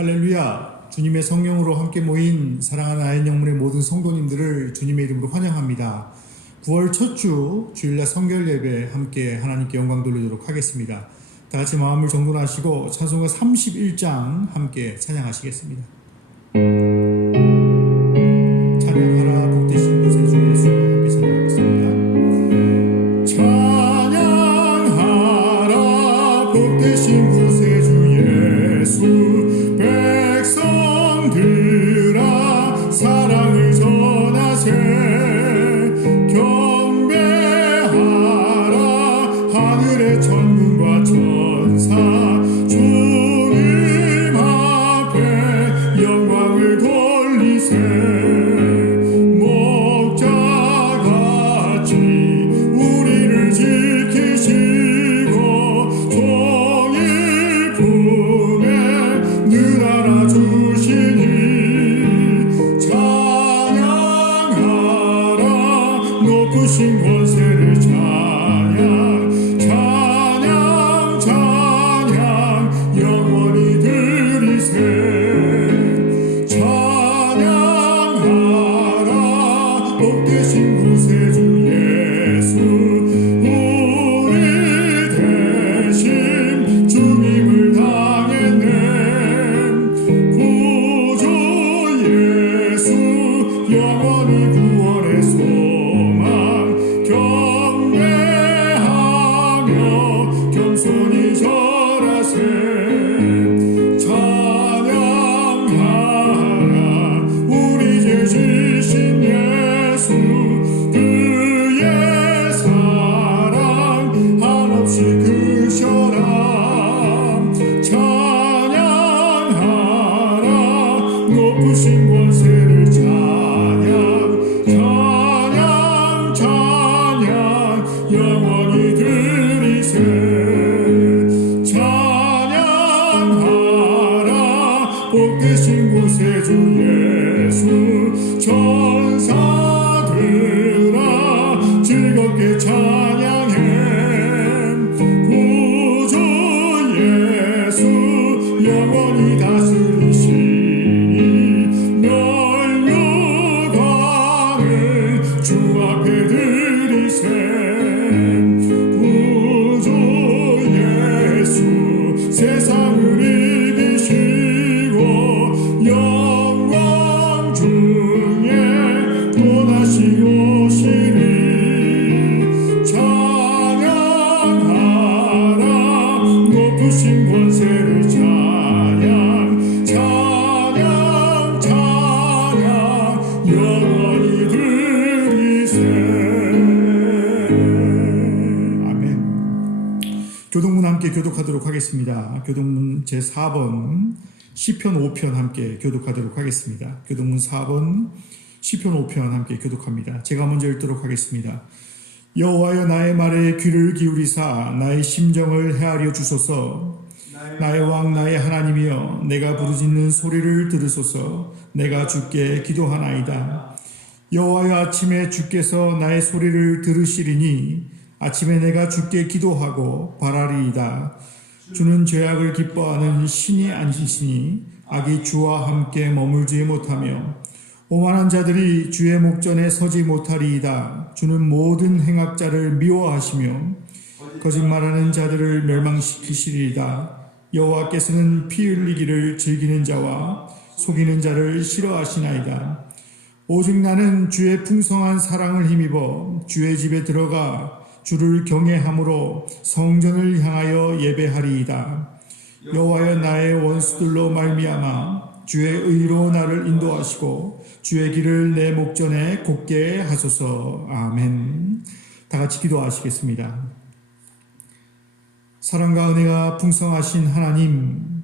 할렐루야! 주님의 성령으로 함께 모인 사랑하는 아인 영문의 모든 성도님들을 주님의 이름으로 환영합니다. 9월 첫 주 주일날 성결 예배 함께 하나님께 영광 돌리도록 하겠습니다. 다 같이 마음을 정돈하시고 찬송가 31장 함께 찬양하시겠습니다. 찬양하라 복되신 구세주 예수 함께 찬양하겠습니다. 찬양하라 복되신 구세주 예수 백성들아 사랑을 전하세 경배하라 하늘의 천군과 천사 주님 앞에 영광을 돌리세 목자같이 우리를 지키시고 종일 품에 늘 안아주시니 찬양하라 높으신 권세를 찬양 영원히 드리세 찬양하라 복되신 구세주 예수 우리 대신 죽임을 당했네 구주 예수 영원히 구원의 소망 경배하며 겸손히 절하세 찬양하라 우리 죄 지신 예수 그의 사랑 한없이 크셔라 찬양하라 높으신 권세를 찬양 영원히 드리세 찬양하라 복되신 구세주 예수 천사들아 즐겁게 찬양해 구주 예수 영원히 다스리시니 멸류관을 주 앞에 드리세 구주 예수 세상을 이기시고 영광 중에 또다시 오시리 찬양하라 높으신 권세를 찬양 영원히 드리세 아멘. 교동문 함께 교독하도록 하겠습니다. 교동문 제4번 시편 5편 함께 교독하도록 하겠습니다. 교동문 4번 시편 5편 함께 교독합니다. 제가 먼저 읽도록 하겠습니다. 여호와여 나의 말에 귀를 기울이사 나의 심정을 헤아려 주소서. 나의 왕 나의 하나님이여 내가 부르짖는 소리를 들으소서. 내가 주께 기도하나이다. 여호와여 아침에 주께서 나의 소리를 들으시리니 아침에 내가 주께 기도하고 바라리이다. 주는 죄악을 기뻐하는 신이 아니시니 악이 주와 함께 머물지 못하며 오만한 자들이 주의 목전에 서지 못하리이다. 주는 모든 행악자를 미워하시며 거짓말하는 자들을 멸망시키시리이다. 여호와께서는 피 흘리기를 즐기는 자와 속이는 자를 싫어하시나이다. 오직 나는 주의 풍성한 사랑을 힘입어 주의 집에 들어가 주를 경외함으로 성전을 향하여 예배하리이다. 여호와여 나의 원수들로 말미암아 주의 의로 나를 인도하시고 주의 길을 내 목전에 곱게 하소서. 아멘. 다 같이 기도하시겠습니다. 사랑과 은혜가 풍성하신 하나님,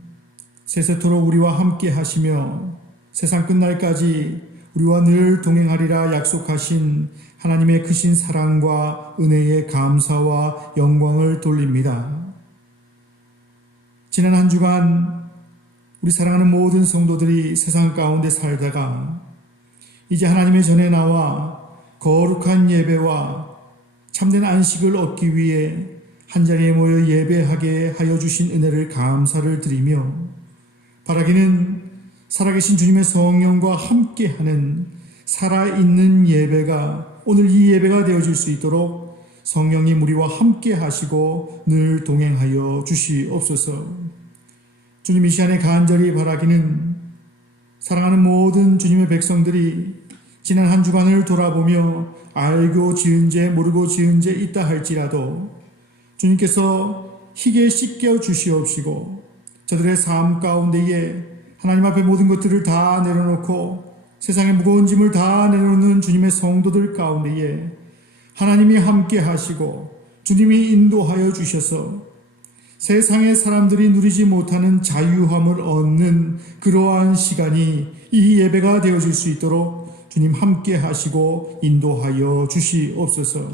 세세토록 우리와 함께 하시며 세상 끝날까지 우리와 늘 동행하리라 약속하신 하나님의 크신 사랑과 은혜에 감사와 영광을 돌립니다. 지난 한 주간 우리 사랑하는 모든 성도들이 세상 가운데 살다가 이제 하나님의 전에 나와 거룩한 예배와 참된 안식을 얻기 위해 한자리에 모여 예배하게 하여 주신 은혜를 감사를 드리며 바라기는 살아계신 주님의 성령과 함께하는 살아있는 예배가 오늘 이 예배가 되어질 수 있도록 성령님 우리와 함께 하시고 늘 동행하여 주시옵소서. 주님, 이 시간에 간절히 바라기는 사랑하는 모든 주님의 백성들이 지난 한 주간을 돌아보며 알고 지은 죄 모르고 지은 죄 있다 할지라도 주님께서 희게 씻겨 주시옵시고 저들의 삶 가운데에 하나님 앞에 모든 것들을 다 내려놓고 세상의 무거운 짐을 다 내려놓는 주님의 성도들 가운데에 하나님이 함께 하시고 주님이 인도하여 주셔서 세상의 사람들이 누리지 못하는 자유함을 얻는 그러한 시간이 이 예배가 되어질 수 있도록 주님 함께 하시고 인도하여 주시옵소서.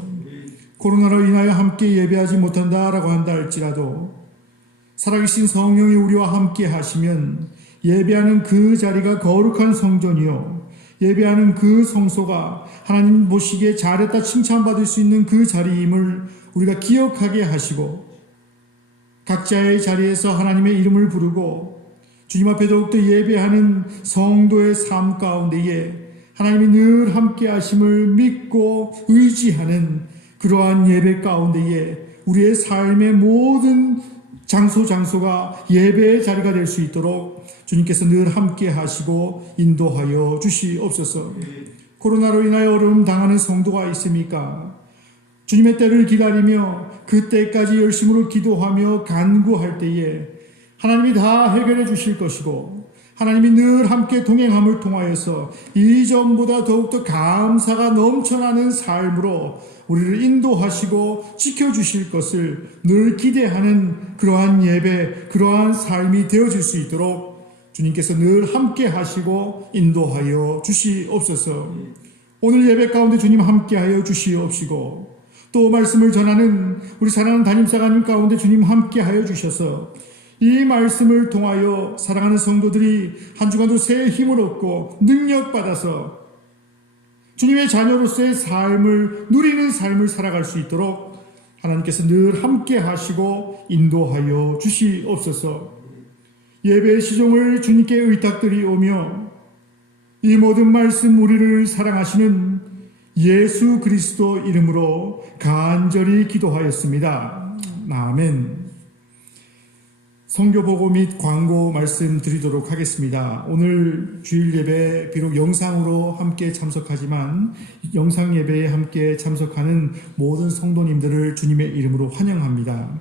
코로나로 인하여 함께 예배하지 못한다라고 한다 할지라도 살아계신 성령이 우리와 함께 하시면 예배하는 그 자리가 거룩한 성전이요 예배하는 그 성소가 하나님 보시기에 잘했다 칭찬받을 수 있는 그 자리임을 우리가 기억하게 하시고 각자의 자리에서 하나님의 이름을 부르고 주님 앞에 더욱더 예배하는 성도의 삶 가운데에 하나님이 늘 함께 하심을 믿고 의지하는 그러한 예배 가운데에 우리의 삶의 모든 장소가 예배의 자리가 될 수 있도록 주님께서 늘 함께 하시고 인도하여 주시옵소서. 코로나로 인하여 어려움 당하는 성도가 있습니까? 주님의 때를 기다리며 그때까지 열심으로 기도하며 간구할 때에 하나님이 다 해결해 주실 것이고 하나님이 늘 함께 동행함을 통하여서 이전보다 더욱더 감사가 넘쳐나는 삶으로 우리를 인도하시고 지켜주실 것을 늘 기대하는 그러한 예배, 그러한 삶이 되어질 수 있도록 주님께서 늘 함께 하시고 인도하여 주시옵소서. 오늘 예배 가운데 주님 함께하여 주시옵시고 또 말씀을 전하는 우리 사랑하는 담임사관님 가운데 주님 함께하여 주셔서 이 말씀을 통하여 사랑하는 성도들이 한 주간도 새 힘을 얻고 능력받아서 주님의 자녀로서의 삶을 누리는 삶을 살아갈 수 있도록 하나님께서 늘 함께 하시고 인도하여 주시옵소서. 예배의 시종을 주님께 의탁드리오며 이 모든 말씀 우리를 사랑하시는 예수 그리스도 이름으로 간절히 기도하였습니다. 아멘. 선교보고 및 광고 말씀드리도록 하겠습니다. 오늘 주일 예배 비록 영상으로 함께 참석하지만 영상 예배에 함께 참석하는 모든 성도님들을 주님의 이름으로 환영합니다.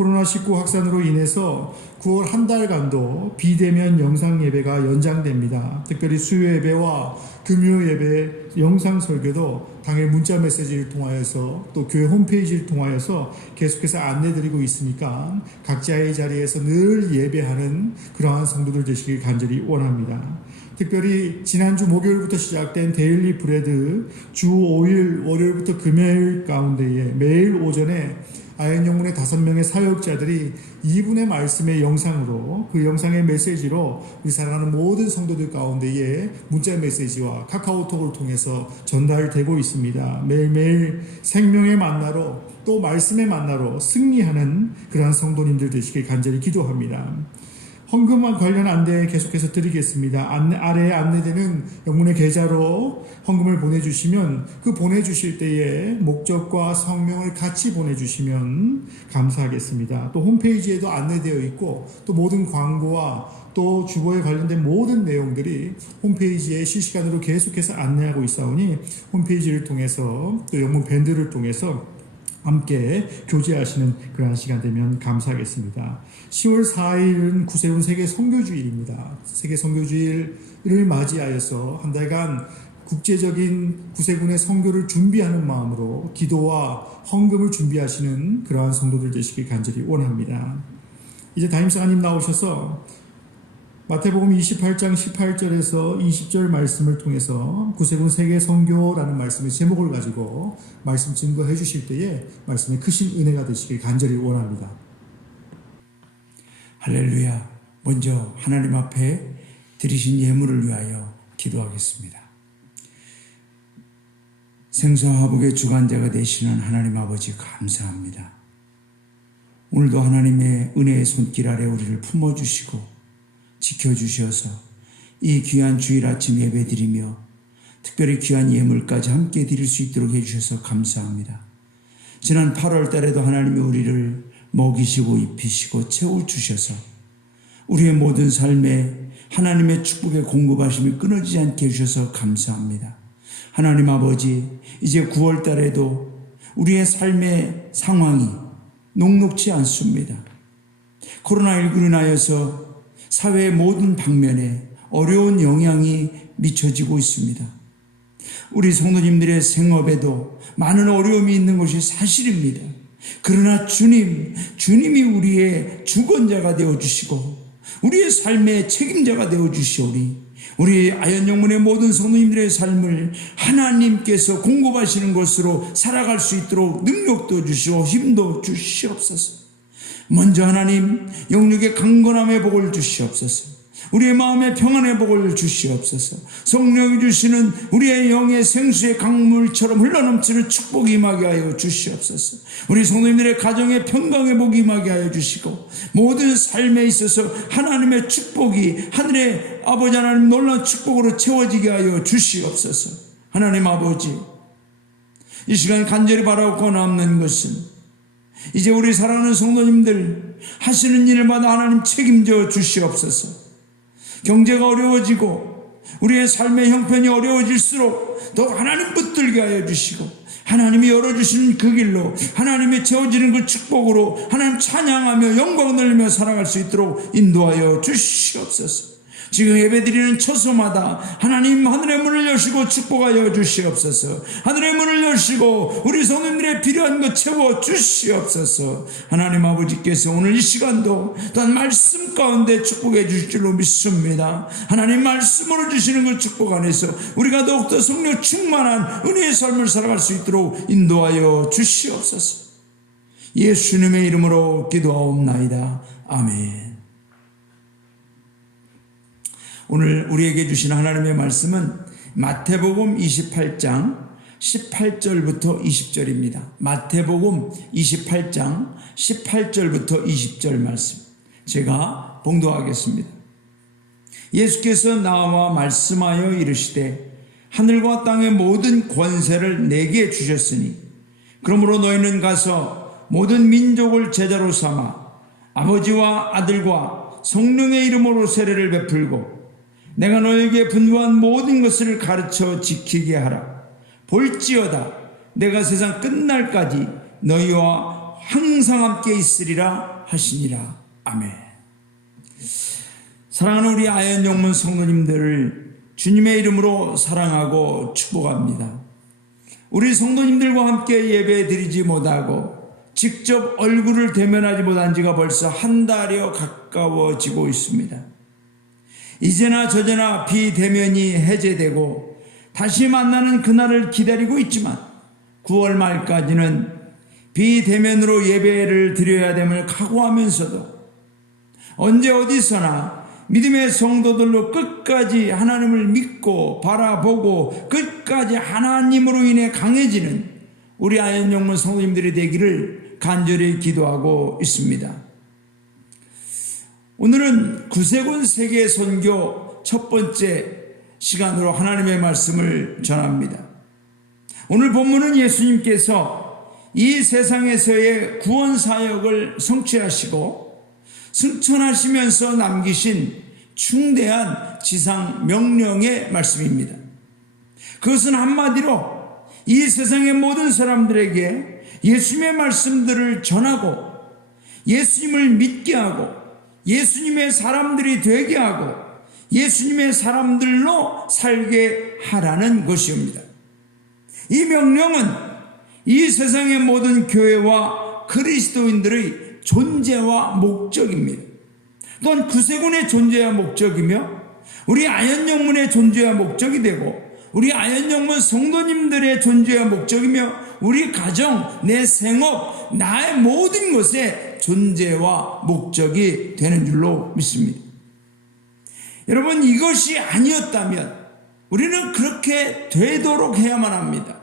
코로나19 확산으로 인해서 9월 한 달간도 비대면 영상 예배가 연장됩니다. 특별히 수요 예배와 금요 예배 영상 설교도 당일 문자 메시지를 통하여서 또 교회 홈페이지를 통하여서 계속해서 안내드리고 있으니까 각자의 자리에서 늘 예배하는 그러한 성도들 되시길 간절히 원합니다. 특별히 지난주 목요일부터 시작된 데일리 브레드 주 5일 월요일부터 금요일 가운데에 매일 오전에 아연 영문의 5명의 사역자들이 이분의 말씀의 영상으로 그 영상의 메시지로 우리 사랑하는 모든 성도들 가운데에 문자 메시지와 카카오톡을 통해서 전달되고 있습니다. 매일매일 생명의 만나로 또 말씀의 만나로 승리하는 그러한 성도님들 되시길 간절히 기도합니다. 헌금과 관련 안내 계속해서 드리겠습니다. 아래에 안내되는 영문의 계좌로 헌금을 보내주시면 그 보내주실 때에 목적과 성명을 같이 보내주시면 감사하겠습니다. 또 홈페이지에도 안내되어 있고 또 모든 광고와 또 주보에 관련된 모든 내용들이 홈페이지에 실시간으로 계속해서 안내하고 있사오니 홈페이지를 통해서 또 영문 밴드를 통해서 함께 교제하시는 그러한 시간 되면 감사하겠습니다. 10월 4일은 구세군 세계 선교주일입니다. 세계 선교주일을 맞이하여서 한 달간 국제적인 구세군의 선교를 준비하는 마음으로 기도와 헌금을 준비하시는 그러한 성도들 되시길 간절히 원합니다. 이제 담임사관님 나오셔서 마태복음 28장 18절에서 20절 말씀을 통해서 구세군 세계 선교라는 말씀의 제목을 가지고 말씀 증거해 주실 때에 말씀의 크신 은혜가 되시길 간절히 원합니다. 할렐루야. 먼저 하나님 앞에 드리신 예물을 위하여 기도하겠습니다. 생사화복의 주관자가 되시는 하나님 아버지 감사합니다. 오늘도 하나님의 은혜의 손길 아래 우리를 품어주시고 지켜주셔서 이 귀한 주일 아침 예배 드리며 특별히 귀한 예물까지 함께 드릴 수 있도록 해주셔서 감사합니다. 지난 8월 달에도 하나님이 우리를 먹이시고 입히시고 채워주셔서 우리의 모든 삶에 하나님의 축복의 공급하심이 끊어지지 않게 해주셔서 감사합니다. 하나님 아버지, 이제 9월 달에도 우리의 삶의 상황이 녹록지 않습니다. 코로나19로 인하여서 사회의 모든 방면에 어려운 영향이 미쳐지고 있습니다. 우리 성도님들의 생업에도 많은 어려움이 있는 것이 사실입니다. 그러나 주님이 우리의 주권자가 되어주시고 우리의 삶의 책임자가 되어주시오니 우리 아현영문의 모든 성도님들의 삶을 하나님께서 공급하시는 것으로 살아갈 수 있도록 능력도 주시고 힘도 주시옵소서. 먼저 하나님 영육의 강건함의 복을 주시옵소서. 우리의 마음의 평안의 복을 주시옵소서. 성령이 주시는 우리의 영의 생수의 강물처럼 흘러넘치는 축복이 임하게 하여 주시옵소서. 우리 성도님들의 가정의 평강의 복이 임하게 하여 주시고 모든 삶에 있어서 하나님의 축복이 하늘의 아버지 하나님 놀라운 축복으로 채워지게 하여 주시옵소서. 하나님 아버지, 이 시간 간절히 바라고 남는 것은 이제 우리 사랑하는 성도님들 하시는 일마다 하나님 책임져 주시옵소서. 경제가 어려워지고 우리의 삶의 형편이 어려워질수록 더 하나님 붙들게 하여 주시고 하나님이 열어주시는 그 길로 하나님의 채워지는 그 축복으로 하나님 찬양하며 영광 돌리며 살아갈 수 있도록 인도하여 주시옵소서. 지금 예배드리는 처소마다 하나님 하늘의 문을 여시고 축복하여 주시옵소서. 하늘의 문을 여시고 우리 성도님들의 필요한 것 채워 주시옵소서. 하나님 아버지께서 오늘 이 시간도 또한 말씀 가운데 축복해 주실 줄로 믿습니다. 하나님 말씀으로 주시는 그 축복 안에서 우리가 더욱더 성령 충만한 은혜의 삶을 살아갈 수 있도록 인도하여 주시옵소서. 예수님의 이름으로 기도하옵나이다. 아멘. 오늘 우리에게 주신 하나님의 말씀은 마태복음 28장 18절부터 20절입니다. 마태복음 28장 18절부터 20절 말씀 제가 봉독하겠습니다. 예수께서 나와 말씀하여 이르시되 하늘과 땅의 모든 권세를 내게 주셨으니 그러므로 너희는 가서 모든 민족을 제자로 삼아 아버지와 아들과 성령의 이름으로 세례를 베풀고 내가 너에게 분부한 모든 것을 가르쳐 지키게 하라. 볼지어다 내가 세상 끝날까지 너희와 항상 함께 있으리라 하시니라. 아멘. 사랑하는 우리 아현영문 성도님들을 주님의 이름으로 사랑하고 축복합니다. 우리 성도님들과 함께 예배 드리지 못하고 직접 얼굴을 대면하지 못한 지가 벌써 한 달여 가까워지고 있습니다. 이제나 저제나 비대면이 해제되고 다시 만나는 그날을 기다리고 있지만 9월 말까지는 비대면으로 예배를 드려야 됨을 각오하면서도 언제 어디서나 믿음의 성도들로 끝까지 하나님을 믿고 바라보고 끝까지 하나님으로 인해 강해지는 우리 아현영문 성도님들이 되기를 간절히 기도하고 있습니다. 오늘은 구세군 세계 선교 첫 번째 시간으로 하나님의 말씀을 전합니다. 오늘 본문은 예수님께서 이 세상에서의 구원 사역을 성취하시고 승천하시면서 남기신 중대한 지상 명령의 말씀입니다. 그것은 한마디로 이 세상의 모든 사람들에게 예수님의 말씀들을 전하고 예수님을 믿게 하고 예수님의 사람들이 되게 하고 예수님의 사람들로 살게 하라는 것이옵니다. 이 명령은 이 세상의 모든 교회와 그리스도인들의 존재와 목적입니다. 또한 구세군의 존재와 목적이며 우리 아현영문의 존재와 목적이 되고 우리 아현영문 성도님들의 존재와 목적이며 우리 가정, 내 생업, 나의 모든 것의 존재와 목적이 되는 줄로 믿습니다. 여러분, 이것이 아니었다면 우리는 그렇게 되도록 해야만 합니다.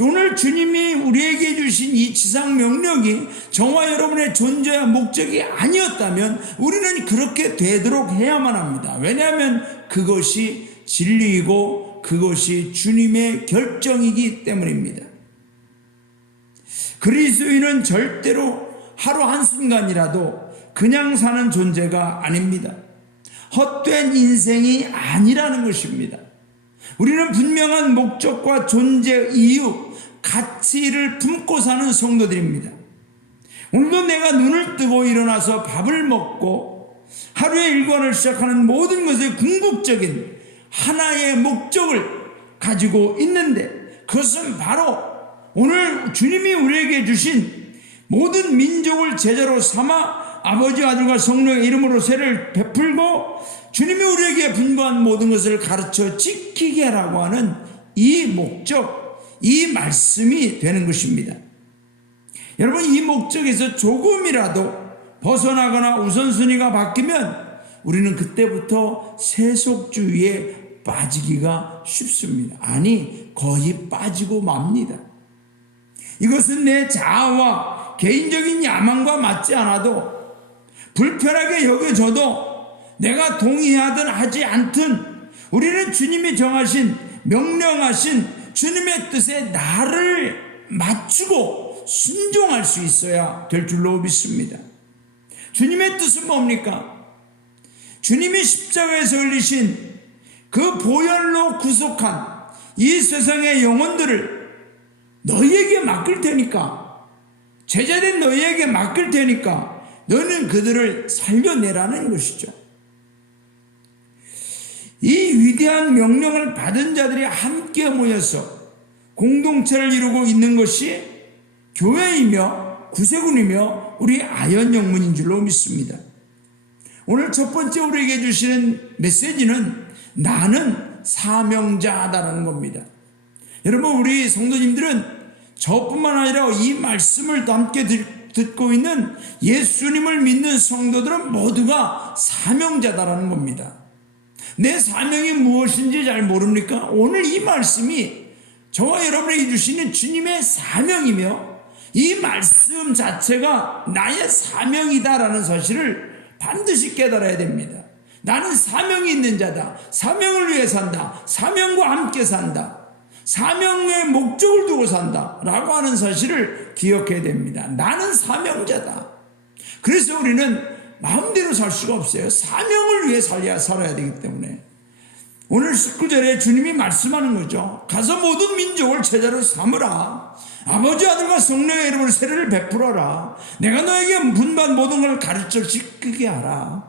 오늘 주님이 우리에게 주신 이 지상 명령이 저와 여러분의 존재와 목적이 아니었다면 우리는 그렇게 되도록 해야만 합니다. 왜냐하면 그것이 진리이고 그것이 주님의 결정이기 때문입니다. 그리스도인은 절대로 하루 한순간이라도 그냥 사는 존재가 아닙니다. 헛된 인생이 아니라는 것입니다. 우리는 분명한 목적과 존재 이유, 가치를 품고 사는 성도들입니다. 오늘도 내가 눈을 뜨고 일어나서 밥을 먹고 하루의 일과를 시작하는 모든 것의 궁극적인 하나의 목적을 가지고 있는데 그것은 바로 오늘 주님이 우리에게 주신 모든 민족을 제자로 삼아 아버지 아들과 성령의 이름으로 세례를 베풀고 주님이 우리에게 분부한 모든 것을 가르쳐 지키게 하라고 하는 이 목적, 이 말씀이 되는 것입니다. 여러분, 이 목적에서 조금이라도 벗어나거나 우선순위가 바뀌면 우리는 그때부터 세속주의에 빠지기가 쉽습니다. 아니, 거의 빠지고 맙니다. 이것은 내 자아와 개인적인 야망과 맞지 않아도 불편하게 여겨져도 내가 동의하든 하지 않든 우리는 주님이 정하신 명령하신 주님의 뜻에 나를 맞추고 순종할 수 있어야 될 줄로 믿습니다. 주님의 뜻은 뭡니까? 주님이 십자가에서 흘리신 그 보혈로 구속한 이 세상의 영혼들을 너희에게 맡길 테니까, 제자된 너희에게 맡길 테니까 너는 그들을 살려내라는 것이죠. 이 위대한 명령을 받은 자들이 함께 모여서 공동체를 이루고 있는 것이 교회이며 구세군이며 우리 아연 영문인 줄로 믿습니다. 오늘 첫 번째 우리에게 주시는 메시지는 나는 사명자다라는 겁니다. 여러분, 우리 성도님들은 저뿐만 아니라 이 말씀을 함께 듣고 있는 예수님을 믿는 성도들은 모두가 사명자다라는 겁니다. 내 사명이 무엇인지 잘 모릅니까? 오늘 이 말씀이 저와 여러분에게 주시는 주님의 사명이며 이 말씀 자체가 나의 사명이다라는 사실을 반드시 깨달아야 됩니다. 나는 사명이 있는 자다. 사명을 위해 산다. 사명과 함께 산다. 사명의 목적을 두고 산다 라고 하는 사실을 기억해야 됩니다. 나는 사명자다. 그래서 우리는 마음대로 살 수가 없어요. 사명을 위해 살아야 되기 때문에 오늘 19절에 주님이 말씀하는 거죠. 가서 모든 민족을 제자로 삼으라. 아버지 아들과 성령의 이름으로 세례를 베풀어라. 내가 너에게 분부한 모든 걸 가르쳐 지키게 하라.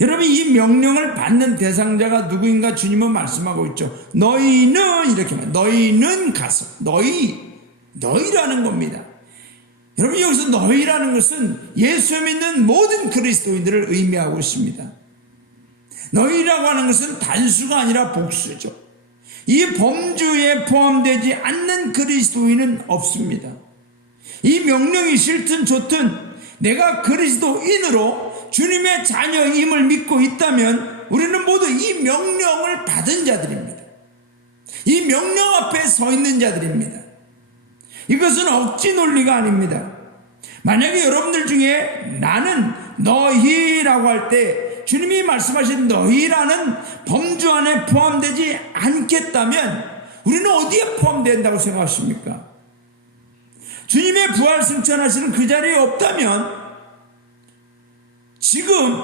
여러분, 이 명령을 받는 대상자가 누구인가 주님은 말씀하고 있죠. 너희는 이렇게 말, 너희는 가서, 너희라는 겁니다. 여러분, 여기서 너희라는 것은 예수 믿는 모든 그리스도인들을 의미하고 있습니다. 너희라고 하는 것은 단수가 아니라 복수죠. 이 범주에 포함되지 않는 그리스도인은 없습니다. 이 명령이 싫든 좋든 내가 그리스도인으로 주님의 자녀임을 믿고 있다면 우리는 모두 이 명령을 받은 자들입니다. 이 명령 앞에 서 있는 자들입니다. 이것은 억지 논리가 아닙니다. 만약에 여러분들 중에 나는 너희라고 할 때 주님이 말씀하신 너희라는 범주 안에 포함되지 않겠다면 우리는 어디에 포함된다고 생각하십니까? 주님의 부활 승천하시는 그 자리에 없다면 지금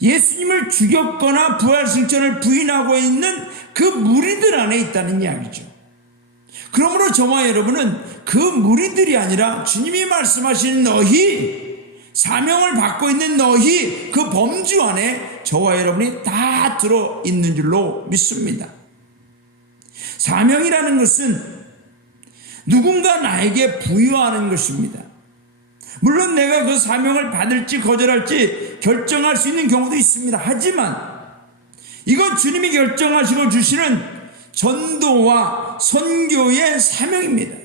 예수님을 죽였거나 부활 승천을 부인하고 있는 그 무리들 안에 있다는 이야기죠. 그러므로 저와 여러분은 그 무리들이 아니라 주님이 말씀하신 너희, 사명을 받고 있는 너희, 그 범주 안에 저와 여러분이 다 들어있는 줄로 믿습니다. 사명이라는 것은 누군가 나에게 부여하는 것입니다. 물론 내가 그 사명을 받을지 거절할지 결정할 수 있는 경우도 있습니다. 하지만 이건 주님이 결정하시고 주시는 전도와 선교의 사명입니다.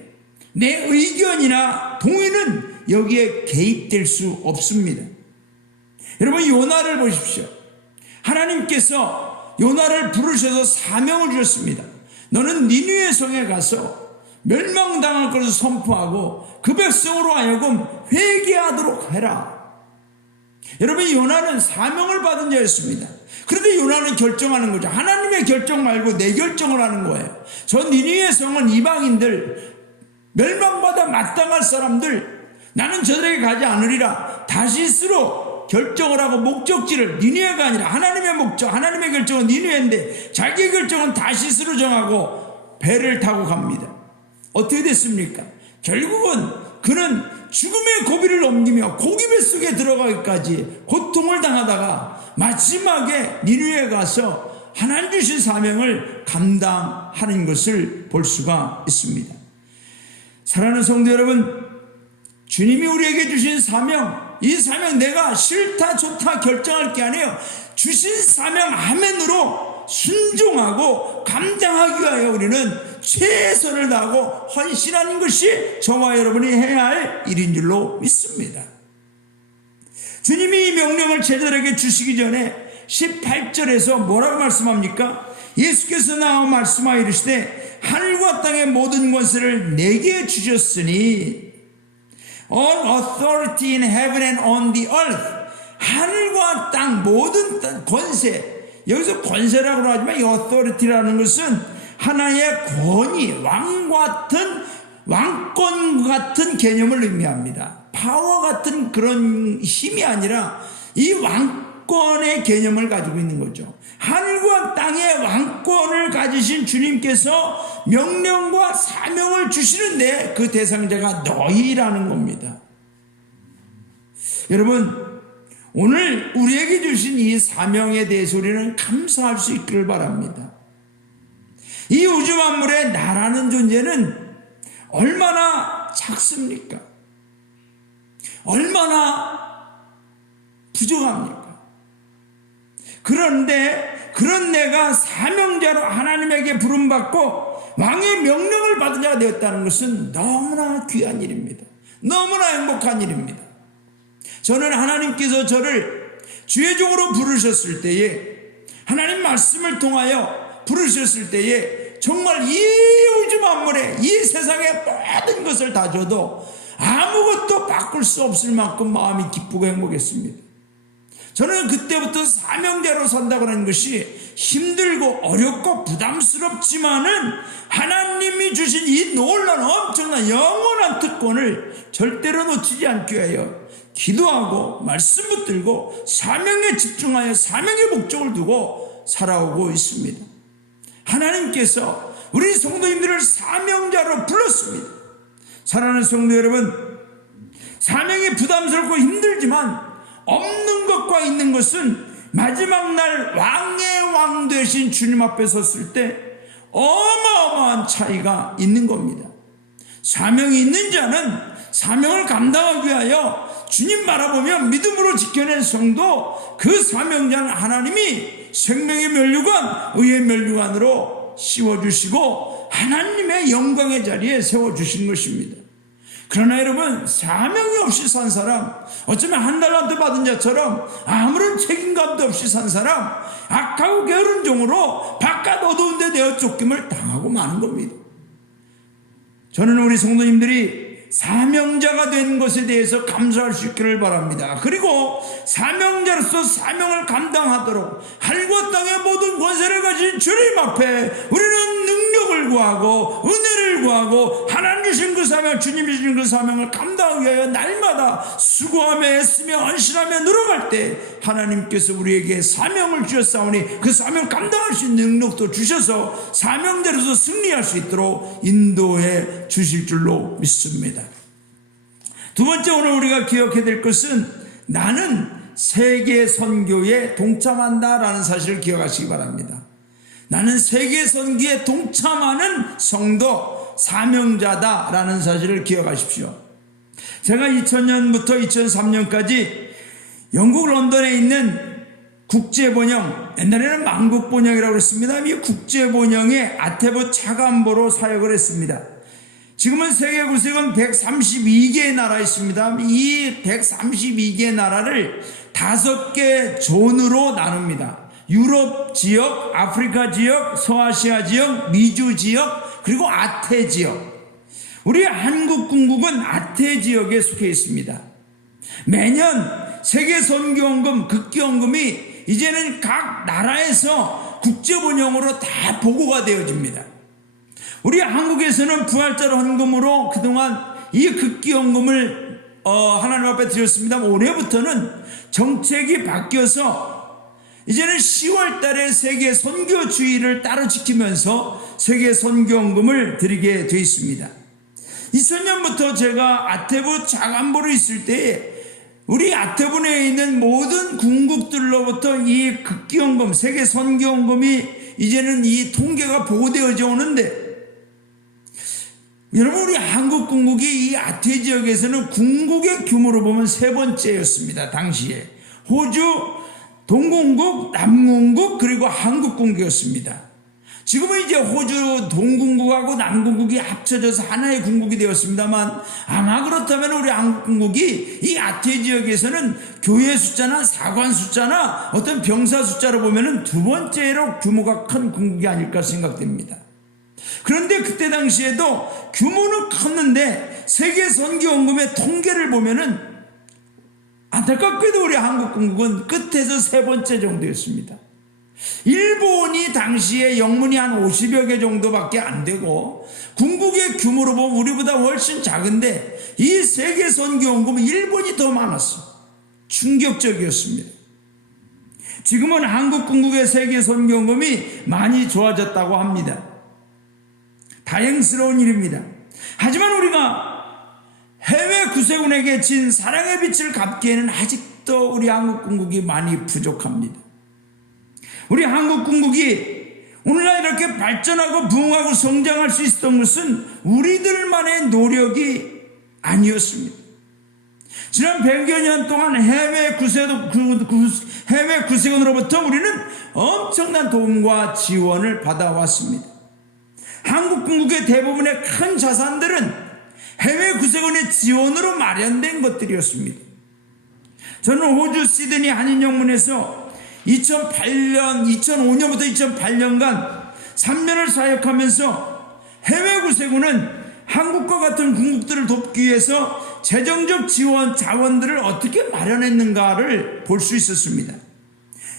내 의견이나 동의는 여기에 개입될 수 없습니다. 여러분, 요나를 보십시오. 하나님께서 요나를 부르셔서 사명을 주셨습니다. 너는 니느웨 성에 가서 멸망당할 것을 선포하고 그 백성으로 하여금 회개하도록 해라. 여러분, 요나는 사명을 받은 자였습니다. 그런데 요나는 결정하는 거죠. 하나님의 결정 말고 내 결정을 하는 거예요. 저 니느웨 성은 이방인들, 멸망받아 마땅할 사람들, 나는 저들에게 가지 않으리라. 다시스로 결정을 하고 목적지를, 니느웨가 아니라 하나님의 목적, 하나님의 결정은 니느웨인데 자기의 결정은 다시스로 정하고 배를 타고 갑니다. 어떻게 됐습니까? 결국은 그는 죽음의 고비를 넘기며 고기 뱃속에 들어가기까지 고통을 당하다가 마지막에 니느웨에 가서 하나님 주신 사명을 감당하는 것을 볼 수가 있습니다. 사랑하는 성도 여러분, 주님이 우리에게 주신 사명, 이 사명 내가 싫다 좋다 결정할 게 아니에요. 주신 사명 아멘으로 순종하고 감당하기 위하여 우리는 최선을 다하고 헌신하는 것이 저와 여러분이 해야 할 일인 줄로 믿습니다. 주님이 이 명령을 제자들에게 주시기 전에 18절에서 뭐라고 말씀합니까? 예수께서 나와 말씀하여 이르시되 하늘과 땅의 모든 권세를 내게 주셨으니 All authority in heaven and on the earth. 하늘과 땅 모든 권세, 여기서 권세라고 하지만 이 authority라는 것은 하나의 권위, 왕권 같은 개념을 의미합니다. 파워 같은 그런 힘이 아니라 이 왕권의 개념을 가지고 있는 거죠. 하늘과 땅의 왕권을 가지신 주님께서 명령과 사명을 주시는데 그 대상자가 너희라는 겁니다. 여러분, 오늘 우리에게 주신 이 사명에 대해서 우리는 감사할 수 있기를 바랍니다. 이 우주 만물의 나라는 존재는 얼마나 작습니까? 얼마나 부족합니까? 그런데 그런 내가 사명자로 하나님에게 부름받고 왕의 명령을 받은 자가 되었다는 것은 너무나 귀한 일입니다. 너무나 행복한 일입니다. 저는 하나님께서 저를 주의 종으로 부르셨을 때에, 하나님 말씀을 통하여 부르셨을 때에 정말 이 우주 만물에, 이 세상의 모든 것을 다 줘도 아무것도 바꿀 수 없을 만큼 마음이 기쁘고 행복했습니다. 저는 그때부터 사명자로 산다고 하는 것이 힘들고 어렵고 부담스럽지만은 하나님이 주신 이 놀라운 엄청난 영원한 특권을 절대로 놓치지 않기 위하여 기도하고 말씀 붙들고 사명에 집중하여 사명의 목적을 두고 살아오고 있습니다. 하나님께서 우리 성도님들을 사명자로 불렀습니다. 사랑하는 성도 여러분, 사명이 부담스럽고 힘들지만 없는 것과 있는 것은 마지막 날 왕의 왕 되신 주님 앞에 섰을 때 어마어마한 차이가 있는 겁니다. 사명이 있는 자는 사명을 감당하기 위하여 주님 바라보며 믿음으로 지켜낸 성도, 그 사명자는 하나님이 생명의 면류관, 의의 면류관으로 씌워주시고 하나님의 영광의 자리에 세워주신 것입니다. 그러나 여러분, 사명이 없이 산 사람, 어쩌면 한 달란트 받은 자처럼 아무런 책임감도 없이 산 사람, 악하고 게으른 종으로 바깥 어두운 데 내어 쫓김을 당하고 마는 겁니다. 저는 우리 성도님들이 사명자가 된 것에 대해서 감사할 수 있기를 바랍니다. 그리고 사명자로서 사명을 감당하도록 하늘과 땅의 모든 권세를 가진 주님 앞에 우리는 능력을 구하고 은혜를 구하고 하나님 주신 그 사명, 주님이 주신 그 사명을 감당하기 위하여 날마다 수고하며 애쓰며 헌신하며 노력할 때 하나님께서 우리에게 사명을 주셨사오니 그 사명을 감당할 수 있는 능력도 주셔서 사명자로서 승리할 수 있도록 인도해 주실 줄로 믿습니다. 두 번째, 오늘 우리가 기억해야 될 것은 나는 세계 선교에 동참한다라는 사실을 기억하시기 바랍니다. 나는 세계 선교에 동참하는 성도, 사명자다라는 사실을 기억하십시오. 제가 2000년부터 2003년까지 영국 런던에 있는 국제번영, 옛날에는 만국번영이라고 했습니다. 이 국제번영의 아테보 차관보로 사역을 했습니다. 지금은 세계 구색은 132개의 나라 있습니다. 이 132개의 나라를 5개 존으로 나눕니다. 유럽 지역, 아프리카 지역, 서아시아 지역, 미주 지역, 그리고 아태 지역. 우리 한국 궁국은 아태 지역에 속해 있습니다. 매년 세계 선교헌금, 극기헌금이 이제는 각 나라에서 국제번영으로 다 보고가 되어집니다. 우리 한국에서는 부활절 헌금으로 그동안 이 극기헌금을 하나님 앞에 드렸습니다. 올해부터는 정책이 바뀌어서 이제는 10월 달에 세계 선교주의를 따로 지키면서 세계 선교헌금을 드리게 되어 있습니다. 2000년부터 제가 아태부 자간보로 있을 때에 우리 아태부 내에 있는 모든 궁국들로부터 이 극기헌금, 세계 선교헌금이 이제는 이 통계가 보고되어져 오는데, 여러분 우리 한국 궁국이 이 아태 지역에서는 궁국의 규모로 보면 세 번째였습니다. 당시에 호주 동궁국, 남궁국, 그리고 한국 궁국이었습니다. 지금은 이제 호주 동궁국하고 남궁국이 합쳐져서 하나의 궁국이 되었습니다만, 아마 그렇다면 우리 한국 궁국이 이 아태 지역에서는 교회 숫자나 사관 숫자나 어떤 병사 숫자로 보면은 두 번째로 규모가 큰 궁국이 아닐까 생각됩니다. 그런데 그때 당시에도 규모는 컸는데 세계 선교헌금의 통계를 보면은 안타깝게도 우리 한국 궁국은 끝에서 세 번째 정도였습니다. 일본이 당시에 영문이 한 50여 개 정도밖에 안 되고 궁국의 규모로 보면 우리보다 훨씬 작은데 이 세계 선교헌금은 일본이 더 많았어. 충격적이었습니다. 지금은 한국 궁국의 세계 선교헌금이 많이 좋아졌다고 합니다. 다행스러운 일입니다. 하지만 우리가 해외 구세군에게 진 사랑의 빛을 갚기에는 아직도 우리 한국 궁국이 많이 부족합니다. 우리 한국 궁국이 오늘날 이렇게 발전하고 부흥하고 성장할 수 있었던 것은 우리들만의 노력이 아니었습니다. 지난 100여 년 동안 해외 구세군으로부터 우리는 엄청난 도움과 지원을 받아왔습니다. 한국 궁국의 대부분의 큰 자산들은 해외 구세군의 지원으로 마련된 것들이었습니다. 저는 호주 시드니 한인영문에서 2005년부터 2008년간 3년을 사역하면서 해외 구세군은 한국과 같은 궁국들을 돕기 위해서 재정적 지원 자원들을 어떻게 마련했는가를 볼 수 있었습니다.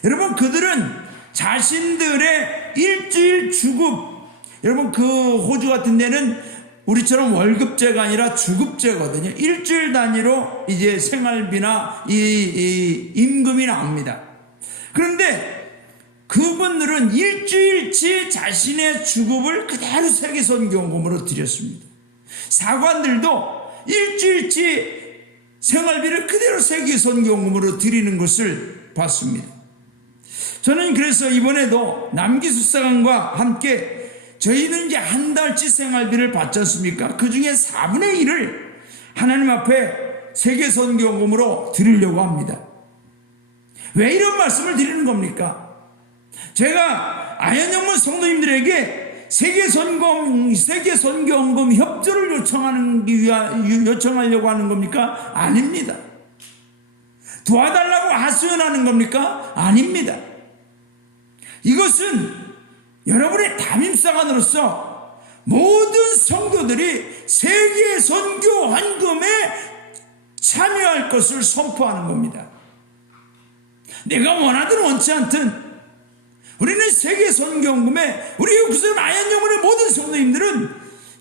여러분, 그들은 자신들의 일주일 주급, 여러분 그 호주 같은 데는 우리처럼 월급제가 아니라 주급제거든요. 일주일 단위로 이제 생활비나 이 임금이 나옵니다. 그런데 그분들은 일주일치 자신의 주급을 그대로 세계 선교헌금으로 드렸습니다. 사관들도 일주일치 생활비를 그대로 세계 선교헌금으로 드리는 것을 봤습니다. 저는 그래서 이번에도 남기수사관과 함께 저희는 이제 한 달치 생활비를 받지 않습니까? 그 중에 4분의 1을 하나님 앞에 세계 선교헌금으로 드리려고 합니다. 왜 이런 말씀을 드리는 겁니까? 제가 아현영문 성도님들에게 세계 선교헌금 협조를 요청하려고 하는 겁니까? 아닙니다. 도와달라고 하소연하는 겁니까? 아닙니다. 이것은 여러분의 담임사관으로서 모든 성도들이 세계 선교 헌금에 참여할 것을 선포하는 겁니다. 내가 원하든 원치 않든 우리는 세계 선교 헌금에 우리 구세군 아현영문의 모든 성도님들은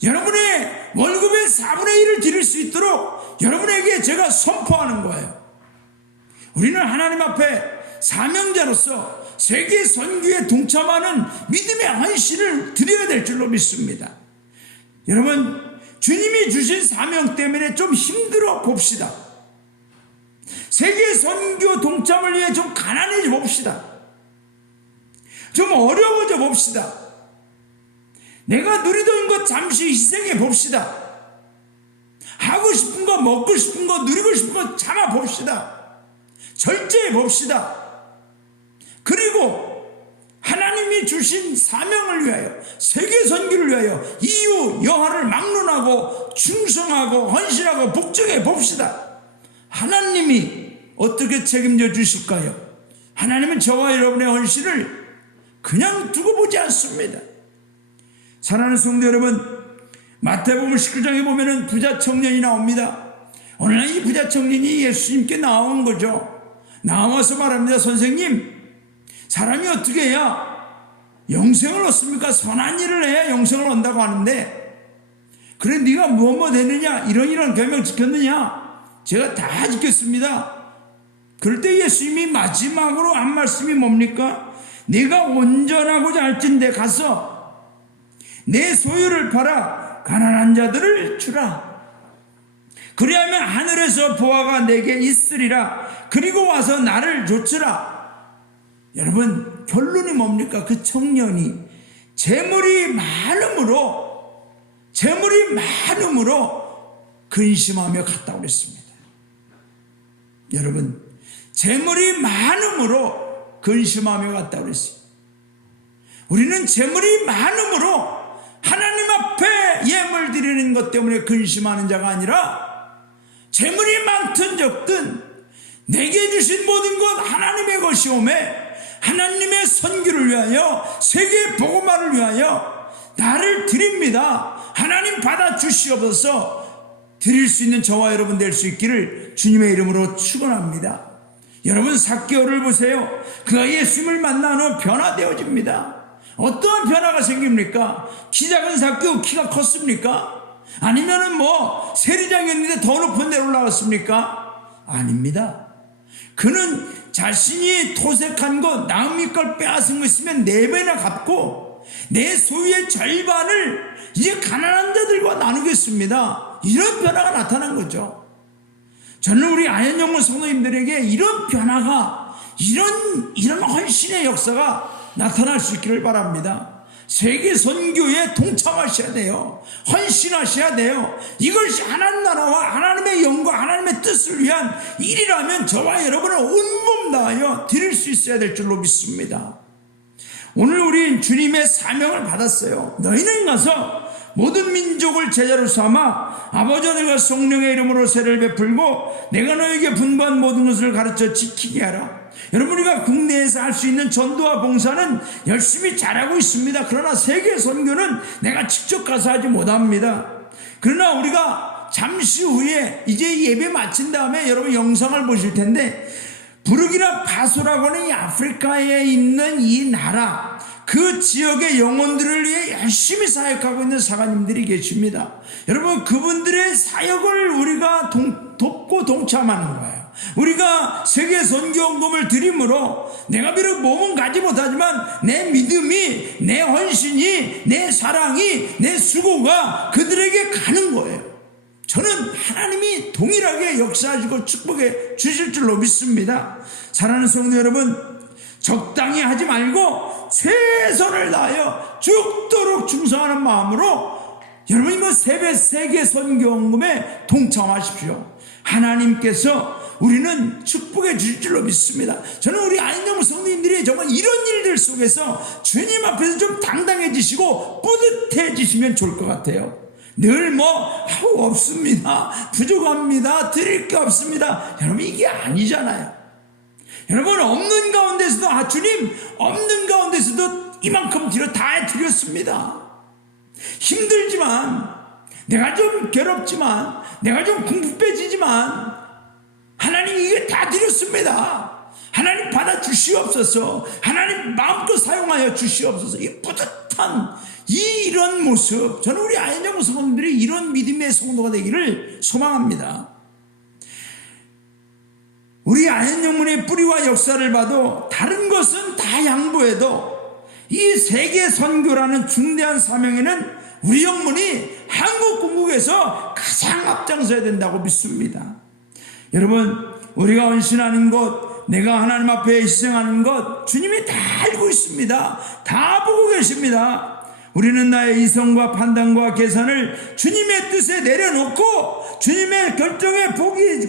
여러분의 월급의 4분의 1을 드릴 수 있도록 여러분에게 제가 선포하는 거예요. 우리는 하나님 앞에 사명자로서 세계 선교에 동참하는 믿음의 헌신을 드려야 될 줄로 믿습니다. 여러분, 주님이 주신 사명 때문에 좀 힘들어 봅시다. 세계 선교 동참을 위해 좀 가난해져 봅시다. 좀 어려워져 봅시다. 내가 누리던 것 잠시 희생해 봅시다. 하고 싶은 거, 먹고 싶은 거, 누리고 싶은 거 참아 봅시다. 절제해 봅시다. 그리고 하나님이 주신 사명을 위하여, 세계 선교를 위하여 이유 여하를 막론하고 충성하고 헌신하고 복종해 봅시다. 하나님이 어떻게 책임져 주실까요? 하나님은 저와 여러분의 헌신을 그냥 두고 보지 않습니다. 사랑하는 성도 여러분, 마태복음 19장에 보면은 부자 청년이 나옵니다. 오늘날 이 부자 청년이 예수님께 나온 거죠. 나와서 말합니다. 선생님, 사람이 어떻게 해야 영생을 얻습니까? 선한 일을 해야 영생을 얻는다고 하는데, 그래 네가 뭐뭐 되느냐, 이런 계명 지켰느냐? 제가 다 지켰습니다. 그럴 때 예수님이 마지막으로 한 말씀이 뭡니까? 네가 온전하고자 할진대 가서 내 소유를 팔아 가난한 자들을 주라. 그리하면 하늘에서 보화가 내게 있으리라. 그리고 와서 나를 좇으라. 여러분, 결론이 뭡니까? 그 청년이 재물이 많음으로 근심하며 갔다고 그랬습니다. 여러분, 재물이 많음으로 근심하며 갔다고 그랬어요. 우리는 재물이 많음으로 하나님 앞에 예물 드리는 것 때문에 근심하는 자가 아니라, 재물이 많든 적든 내게 주신 모든 것 하나님의 것이오매 하나님의 선교를 위하여, 세계 복음화를 위하여 나를 드립니다. 하나님 받아 주시옵소서. 드릴 수 있는 저와 여러분 될 수 있기를 주님의 이름으로 축원합니다. 여러분, 삭개오를 보세요. 그가 예수님을 만난 후 변화되어집니다. 어떠한 변화가 생깁니까? 키 작은 삭개오 키가 컸습니까? 아니면은 세리장이었는데 더 높은 데로 올라갔습니까? 아닙니다. 그는 자신이 토색한 것, 남의 걸 빼앗은 거 있으면 4배나 갚고 내 소유의 절반을 이제 가난한 자들과 나누겠습니다. 이런 변화가 나타난 거죠. 저는 우리 아현영문 성도님들에게 이런 변화가, 이런 헌신의 역사가 나타날 수 있기를 바랍니다. 세계 선교에 동참하셔야 돼요. 헌신하셔야 돼요. 이것이 하나님 나라와 하나님의 영광, 하나님의 뜻을 위한 일이라면 저와 여러분은 온몸 다하여 드릴 수 있어야 될 줄로 믿습니다. 오늘 우린 주님의 사명을 받았어요. 너희는 가서 모든 민족을 제자로 삼아 아버지 하늘과 성령의 이름으로 세례를 베풀고 내가 너에게 분부한 모든 것을 가르쳐 지키게 하라. 여러분, 우리가 국내에서 할 수 있는 전도와 봉사는 열심히 잘하고 있습니다. 그러나 세계 선교는 내가 직접 가서 하지 못합니다. 그러나 우리가 잠시 후에 이제 예배 마친 다음에 여러분 영상을 보실 텐데, 부르기나 파소라고 하는 이 아프리카에 있는 이 나라, 그 지역의 영혼들을 위해 열심히 사역하고 있는 사관님들이 계십니다. 여러분, 그분들의 사역을 우리가 돕고 동참하는 거예요. 우리가 세계 선교원금을 드림으로 내가 비록 몸은 가지 못하지만 내 믿음이, 내 헌신이, 내 사랑이, 내 수고가 그들에게 가는 거예요. 저는 하나님이 동일하게 역사하시고 축복해 주실 줄로 믿습니다. 사랑하는 성도 여러분, 적당히 하지 말고 최선을 다하여 죽도록 충성하는 마음으로 여러분이 세계 선교원금에 동참하십시오. 하나님께서 우리는 축복해 주실 줄로 믿습니다. 저는 우리 아인영 성도님들이 정말 이런 일들 속에서 주님 앞에서 좀 당당해지시고 뿌듯해지시면 좋을 것 같아요. 늘 없습니다, 부족합니다, 드릴 게 없습니다. 여러분, 이게 아니잖아요. 여러분, 없는 가운데서도 주님, 없는 가운데서도 이만큼 다 드렸습니다. 힘들지만, 내가 좀 괴롭지만, 내가 좀 궁핍해지지만 하나님 이게 다 드렸습니다. 하나님 받아 주시옵소서. 하나님 마음껏 사용하여 주시옵소서. 이 뿌듯한 이런 모습, 저는 우리 아인영 성도들이 이런 믿음의 성도가 되기를 소망합니다. 우리 아현영문의 뿌리와 역사를 봐도 다른 것은 다 양보해도 이 세계 선교라는 중대한 사명에는 우리 영문이 한국 공국에서 가장 앞장서야 된다고 믿습니다. 여러분, 우리가 헌신하는 것, 내가 하나님 앞에 희생하는 것 주님이 다 알고 있습니다. 다 보고 계십니다. 우리는 나의 이성과 판단과 계산을 주님의 뜻에 내려놓고, 주님의 결정에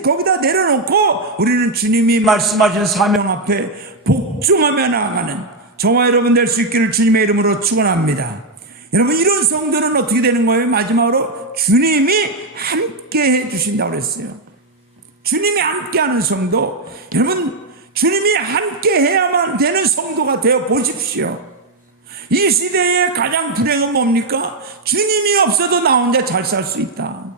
거기다 내려놓고 우리는 주님이 말씀하신 사명 앞에 복종하며 나아가는 저와 여러분 될 수 있기를 주님의 이름으로 축원합니다. 여러분, 이런 성도는 어떻게 되는 거예요? 마지막으로 주님이 함께 해주신다고 그랬어요. 주님이 함께하는 성도, 여러분, 주님이 함께 해야 되는 성도가 되어 보십시오. 이 시대의 가장 불행은 뭡니까? 주님이 없어도 나 혼자 잘 살 수 있다.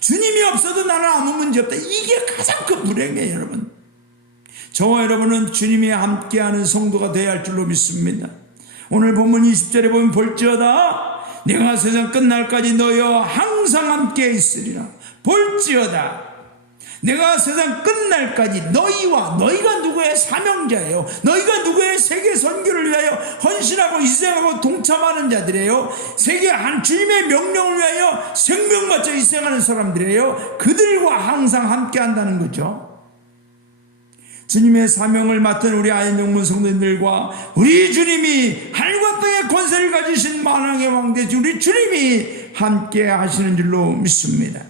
주님이 없어도 나는 아무 문제 없다. 이게 가장 큰 불행이에요, 여러분. 저와 여러분은 주님이 함께하는 성도가 되어야 할 줄로 믿습니다. 오늘 본문 20절에 보면 볼지어다 내가 세상 끝날까지 너희와 항상 함께 있으리라. 볼지어다 내가 세상 끝날까지 너희가 누구의 사명자예요. 너희가 누구의 세계 선교를 위하여 헌신하고 희생하고 동참하는 자들이에요. 세계 한 주님의 명령을 위하여 생명 바쳐 희생하는 사람들이에요. 그들과 항상 함께 한다는 거죠. 주님의 사명을 맡은 우리 아현영문 성도님들과 우리 주님이 하늘과 땅의 권세를 가지신 만왕의 왕대신 우리 주님이 함께 하시는 줄로 믿습니다.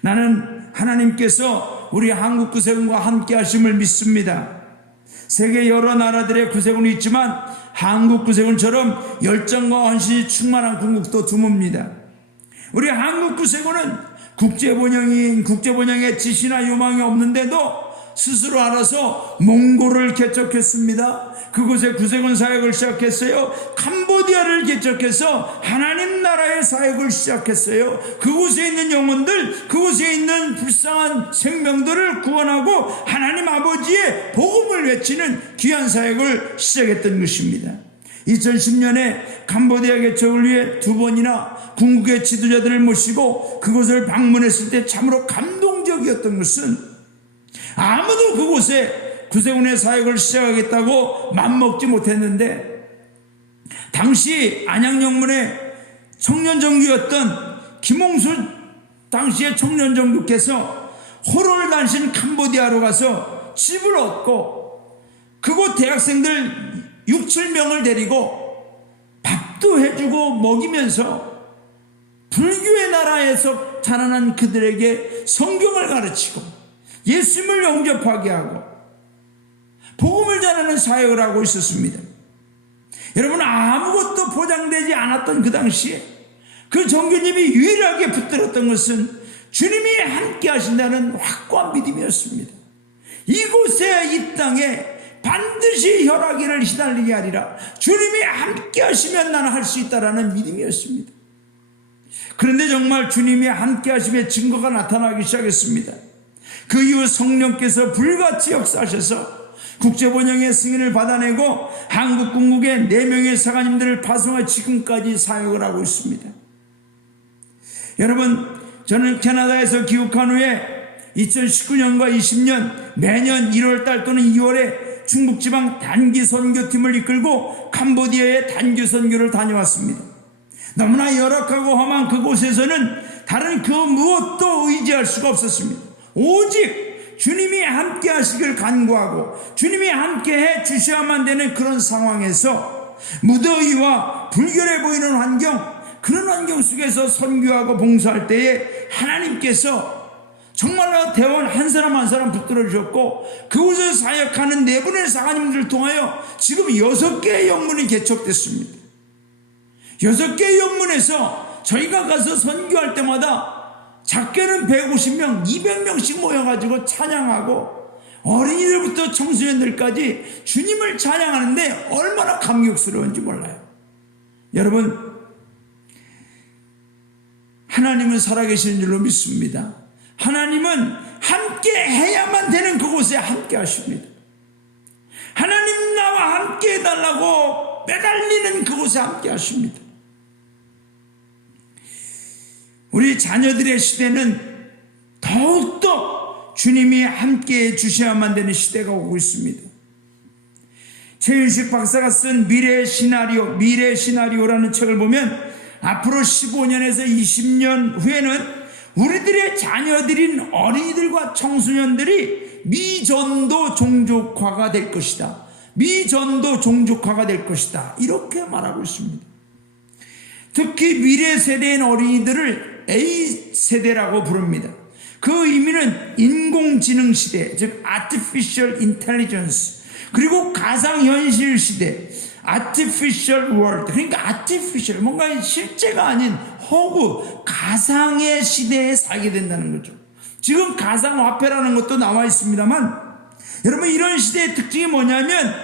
나는 하나님께서 우리 한국 구세군과 함께 하심을 믿습니다. 세계 여러 나라들의 구세군이 있지만 한국 구세군처럼 열정과 헌신이 충만한 군국도 드뭅니다. 우리 한국 구세군은 국제번영의 지시나 요망이 없는데도 스스로 알아서 몽골을 개척했습니다. 그곳에 구세군 사역을 시작했어요. 캄보디아를 개척해서 하나님 나라의 사역을 시작했어요. 그곳에 있는 영혼들, 그곳에 있는 불쌍한 생명들을 구원하고 하나님 아버지의 복음을 외치는 귀한 사역을 시작했던 것입니다. 2010년에 캄보디아 개척을 위해 2번이나 궁극의 지도자들을 모시고 그곳을 방문했을 때 참으로 감동적이었던 것은 아무도 그곳에 구세군의 사역을 시작하겠다고 맘먹지 못했는데 당시 안양영문의 청년정규였던 김홍수 당시의 청년정규께서 호로를 다니신 캄보디아로 가서 집을 얻고 그곳 대학생들 6, 7명을 데리고 밥도 해주고 먹이면서 불교의 나라에서 자라난 그들에게 성경을 가르치고 예수님을 영접하게 하고 복음을 전하는 사역을 하고 있었습니다. 여러분, 아무것도 보장되지 않았던 그 당시에 그 정교님이 유일하게 붙들었던 것은 주님이 함께 하신다는 확고한 믿음이었습니다. 이곳에 이 땅에 반드시 혈화기를 휘날리게 하리라. 주님이 함께 하시면 나는 할 수 있다라는 믿음이었습니다. 그런데 정말 주님이 함께 하심의 증거가 나타나기 시작했습니다. 그 이후 성령께서 불같이 역사하셔서 국제번영의 승인을 받아내고 한국 군국의 4명의 사관님들을 파송해 지금까지 사역을 하고 있습니다. 여러분, 저는 캐나다에서 귀국한 후에 2019년과 20년 매년 1월달 또는 2월에 충북지방 단기 선교팀을 이끌고 캄보디아의 단기 선교를 다녀왔습니다. 너무나 열악하고 험한 그곳에서는 다른 그 무엇도 의지할 수가 없었습니다. 오직 주님이 함께 하시길 간구하고 주님이 함께 해 주셔야만 되는 그런 상황에서 무더위와 불결해 보이는 환경, 그런 환경 속에서 선교하고 봉사할 때에 하나님께서 정말로 대원 한 사람 한 사람 붙들어 주셨고 그곳에서 사역하는 4분의 사관님들을 통하여 지금 6개의 영문이 개척됐습니다. 6개의 영문에서 저희가 가서 선교할 때마다 작게는 150명, 200명씩 모여가지고 찬양하고 어린이들부터 청소년들까지 주님을 찬양하는데 얼마나 감격스러운지 몰라요. 여러분, 하나님은 살아계시는 줄로 믿습니다. 하나님은 함께 해야만 되는 그곳에 함께 하십니다. 하나님 나와 함께 해달라고 매달리는 그곳에 함께 하십니다. 우리 자녀들의 시대는 더욱더 주님이 함께해 주셔야만 되는 시대가 오고 있습니다. 최윤식 박사가 쓴 미래의 시나리오라는 책을 보면 앞으로 15년에서 20년 후에는 우리들의 자녀들인 어린이들과 청소년들이 미전도 종족화가 될 것이다. 미전도 종족화가 될 것이다. 이렇게 말하고 있습니다. 특히 미래 세대인 어린이들을 A세대라고 부릅니다. 그 의미는 인공지능 시대, 즉 Artificial Intelligence, 그리고 가상현실 시대, Artificial World, 그러니까 Artificial, 뭔가 실제가 아닌 허구, 가상의 시대에 살게 된다는 거죠. 지금 가상화폐라는 것도 나와 있습니다만 여러분, 이런 시대의 특징이 뭐냐면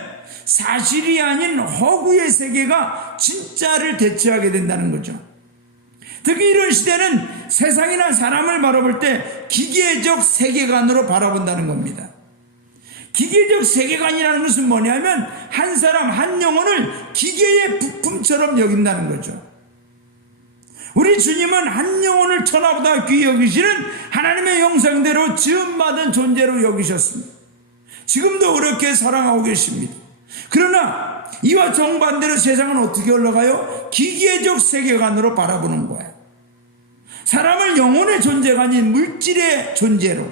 사실이 아닌 허구의 세계가 진짜를 대체하게 된다는 거죠. 특히 이런 시대는 세상이나 사람을 바라볼 때 기계적 세계관으로 바라본다는 겁니다. 기계적 세계관이라는 것은 뭐냐면 한 사람 한 영혼을 기계의 부품처럼 여긴다는 거죠. 우리 주님은 한 영혼을 천하보다 귀히 여기시는 하나님의 형상대로 지음받은 존재로 여기셨습니다. 지금도 그렇게 사랑하고 계십니다. 그러나 이와 정반대로 세상은 어떻게 흘러가요? 기계적 세계관으로 바라보는 거예요. 사람을 영혼의 존재가 아닌 물질의 존재로,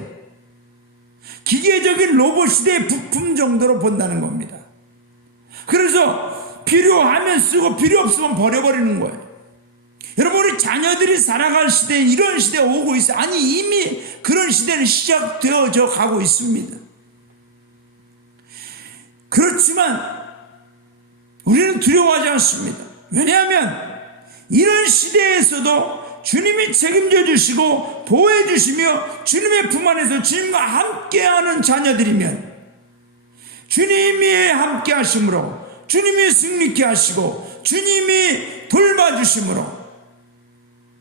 기계적인 로봇 시대의 부품 정도로 본다는 겁니다. 그래서 필요하면 쓰고 필요 없으면 버려버리는 거예요. 여러분, 우리 자녀들이 살아갈 시대에 이런 시대에 오고 있어요. 아니, 이미 그런 시대는 시작되어져 가고 있습니다. 그렇지만 우리는 두려워하지 않습니다. 왜냐하면 이런 시대에서도 주님이 책임져 주시고 보호해 주시며 주님의 품 안에서 주님과 함께하는 자녀들이면, 주님이 함께 하심으로 주님이 승리케 하시고 주님이 돌봐주심으로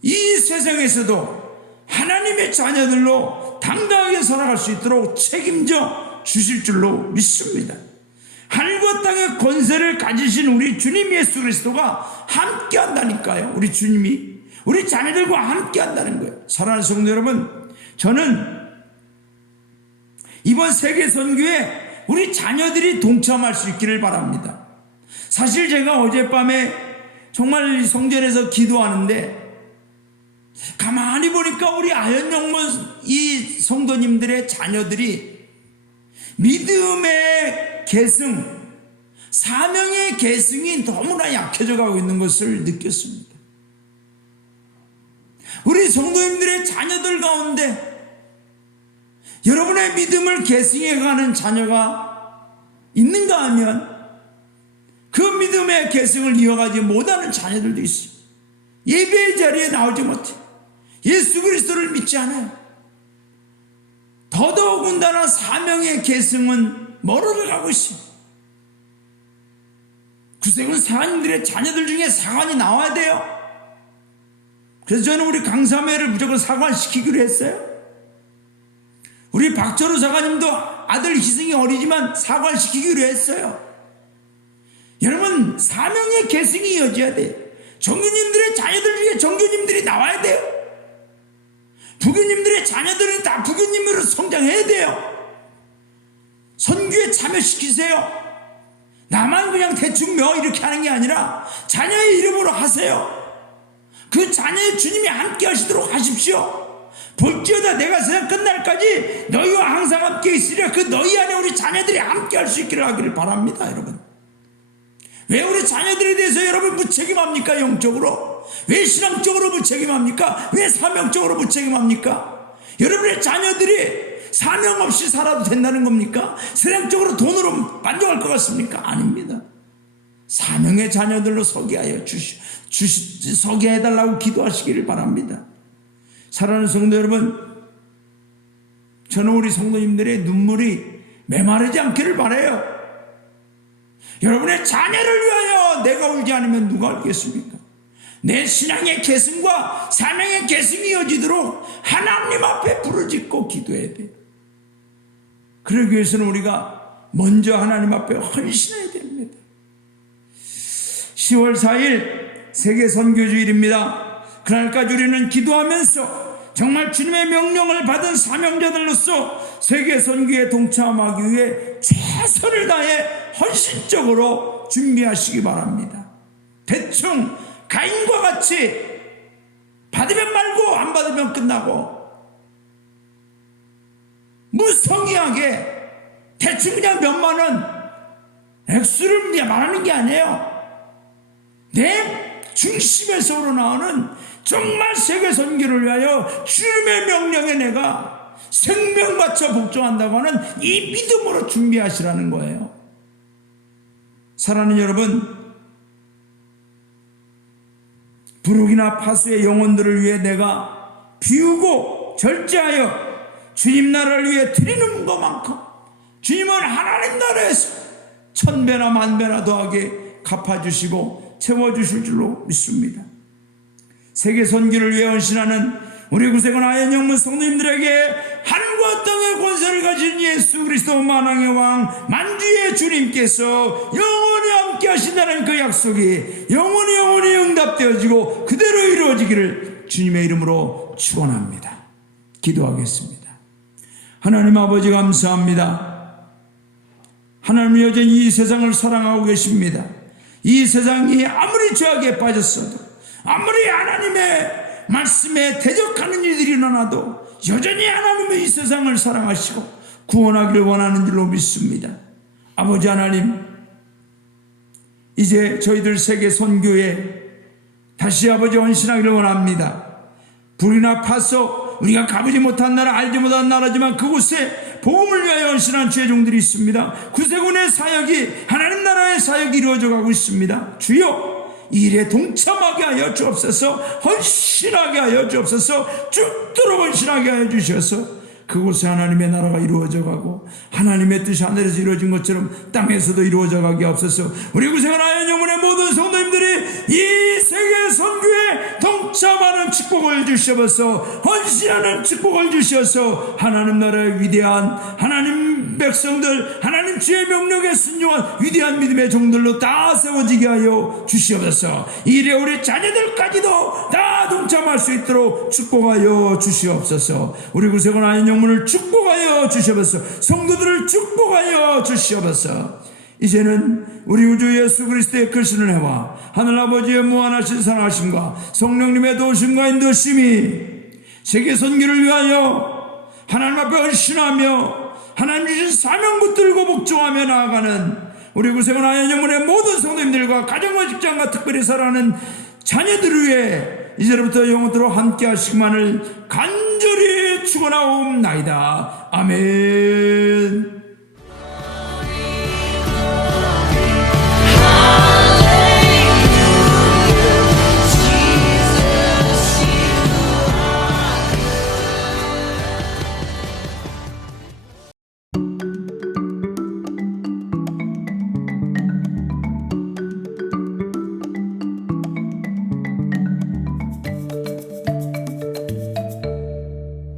이 세상에서도 하나님의 자녀들로 당당하게 살아갈 수 있도록 책임져 주실 줄로 믿습니다. 하늘과 땅의 권세를 가지신 우리 주님 예수 그리스도가 함께 한다니까요. 우리 주님이 우리 자녀들과 함께 한다는 거예요. 사랑하는 성도 여러분, 저는 이번 세계 선교에 우리 자녀들이 동참할 수 있기를 바랍니다. 사실 제가 어젯밤에 정말 성전에서 기도하는데 가만히 보니까 우리 아현영문 이 성도님들의 자녀들이 믿음의 계승, 사명의 계승이 너무나 약해져 가고 있는 것을 느꼈습니다. 우리 성도님들의 자녀들 가운데 여러분의 믿음을 계승해가는 자녀가 있는가 하면 그 믿음의 계승을 이어가지 못하는 자녀들도 있어요. 예배의 자리에 나오지 못해 예수 그리스도를 믿지 않아요. 더더군다나 사명의 계승은 멀어져 가고 있어요. 구세군 사관님들의 자녀들 중에 사관이 나와야 돼요. 그래서 저는 우리 강사매를 무조건 사관시키기로 했어요. 우리 박철우 사관님도 아들 희승이 어리지만 사관시키기로 했어요. 여러분, 사명의 계승이 이어져야 돼요. 정교님들의 자녀들 중에 정교님들이 나와야 돼요. 부교님들의 자녀들은 다 부교님으로 성장해야 돼요. 선교에 참여시키세요. 나만 그냥 대충 이렇게 하는 게 아니라 자녀의 이름으로 하세요. 그 자녀의 주님이 함께 하시도록 하십시오. 볼지어다 내가 세상 끝날까지 너희와 항상 함께 있으리라. 그 너희 안에 우리 자녀들이 함께 할 수 있기를 하기를 바랍니다. 여러분, 왜 우리 자녀들에 대해서 여러분 무책임합니까? 영적으로 왜 신앙적으로 무책임합니까? 왜 사명적으로 무책임합니까? 여러분의 자녀들이 사명 없이 살아도 된다는 겁니까? 세상적으로 돈으로 만족할 것 같습니까? 아닙니다. 사명의 자녀들로 서기하여 서게 해달라고 기도하시기를 바랍니다. 사랑하는 성도 여러분, 저는 우리 성도님들의 눈물이 메마르지 않기를 바라요. 여러분의 자녀를 위하여 내가 울지 않으면 누가 울겠습니까? 내 신앙의 계승과 사명의 계승이 이어지도록 하나님 앞에 부르짖고 기도해야 돼요. 그러기 위해서는 우리가 먼저 하나님 앞에 헌신해야 됩니다. 10월 4일 세계 선교주일입니다. 그날까지 우리는 기도하면서 정말 주님의 명령을 받은 사명자들로서 세계 선교에 동참하기 위해 최선을 다해 헌신적으로 준비하시기 바랍니다. 대충 가인과 같이 받으면 말고 안 받으면 끝나고 무성의하게 대충 그냥 몇만 원 액수를 말하는 게 아니에요. 내 중심에서 우러나오는 정말 세계 선교를 위하여 주님의 명령에 내가 생명 바쳐 복종한다고 하는 이 믿음으로 준비하시라는 거예요. 사랑하는 여러분, 부룩이나 파수의 영혼들을 위해 내가 비우고 절제하여 주님 나라를 위해 드리는 것만큼 주님은 하나님 나라에서 1000배나 10,000배나 더하게 갚아주시고 채워주실 줄로 믿습니다. 세계 선교를 위해 헌신하는 우리 구세군 아현영문 성도님들에게 하늘과 땅의 권세를 가진 예수 그리스도 만왕의 왕 만주의 주님께서 영원히 함께 하신다는 그 약속이 영원히 응답되어지고 그대로 이루어지기를 주님의 이름으로 축원합니다. 기도하겠습니다. 하나님 아버지 감사합니다. 하나님은 여전히 이 세상을 사랑하고 계십니다. 이 세상이 아무리 죄악에 빠졌어도 아무리 하나님의 말씀에 대적하는 일들이 일어나도 여전히 하나님은 이 세상을 사랑하시고 구원하기를 원하는 줄로 믿습니다. 아버지 하나님, 이제 저희들 세계 선교에 다시 아버지 헌신하기를 원합니다. 부르키나파소, 우리가 가보지 못한 나라, 알지 못한 나라지만 그곳에 복음을 위하여 헌신한 주의 종들이 있습니다. 구세군의 사역이 하나님 나라의 사역이 이루어져 가고 있습니다. 주여, 이 일에 동참하게 하여 주옵소서. 헌신하게 하여 주옵소서. 죽도록 헌신하게 하여 주셔서 그곳에 하나님의 나라가 이루어져 가고 하나님의 뜻이 하늘에서 이루어진 것처럼 땅에서도 이루어져 가게 없어서 우리 구세군 아현영문의 모든 성도님들이 이 세계 선교에 동참하는 축복을 주셔서 헌신하는 축복을 주셔서 하나님 나라의 위대한 하나님 백성들, 하나님 주의 명령에 순종한 위대한 믿음의 종들로 다 세워지게 하여 주시옵소서. 이 일에 우리 자녀들까지도 다 동참할 수 있도록 축복하여 주시옵소서. 우리 구세군 아현영문을 축복하여 주시옵소서. 성도들을 축복하여 주시옵소서. 이제는 우리 우주 예수 그리스도의 크신 은혜와 하늘아버지의 무한하신 사랑하심과 성령님의 도우심과 인도심이 세계 선교를 위하여 하나님 앞에 헌신하며 하나님 주신 사명 붙들고 복종하며 나아가는 우리 구세군 아현영문의 모든 성도님들과 가정과 직장과 특별히 사랑하는 자녀들을 위해 이제부터 영원토록 함께 하시기만을 간절히 축원하옵나이다. 아멘.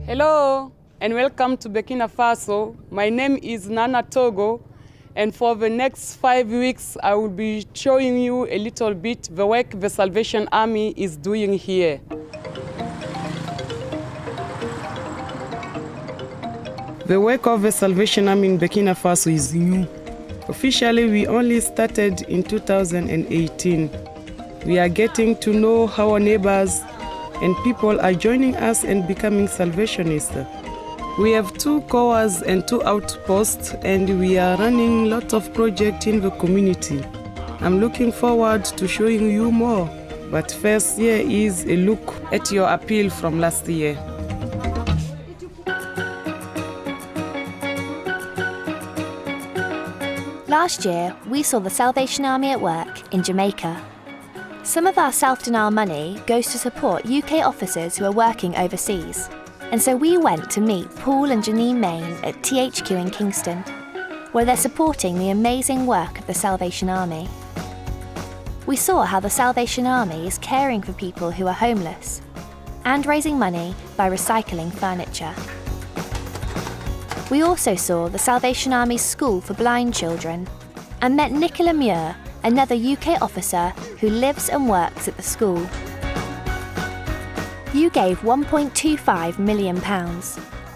Hello and welcome to Burkina Faso. My name is Nana Togo, and for the next 5 weeks I will be showing you a little bit the work the Salvation Army is doing here. The work of the Salvation Army in Burkina Faso is new. Officially, we only started in 2018. We are getting to know our neighbors, and people are joining us and becoming Salvationists. We have 2 cores and 2 outposts, and we are running lots of projects in the community. I'm looking forward to showing you more. But first, here is a look at your appeal from last year. Last year, we saw the Salvation Army at work in Jamaica. Some of our self-denial money goes to support UK officers who are working overseas. And so we went to meet Paul and Janine Main at THQ in Kingston, where they're supporting the amazing work of the Salvation Army. We saw how the Salvation Army is caring for people who are homeless and raising money by recycling furniture. We also saw the Salvation Army's school for blind children and met Nicola Muir, another UK officer who lives and works at the school. You gave £1.25 million.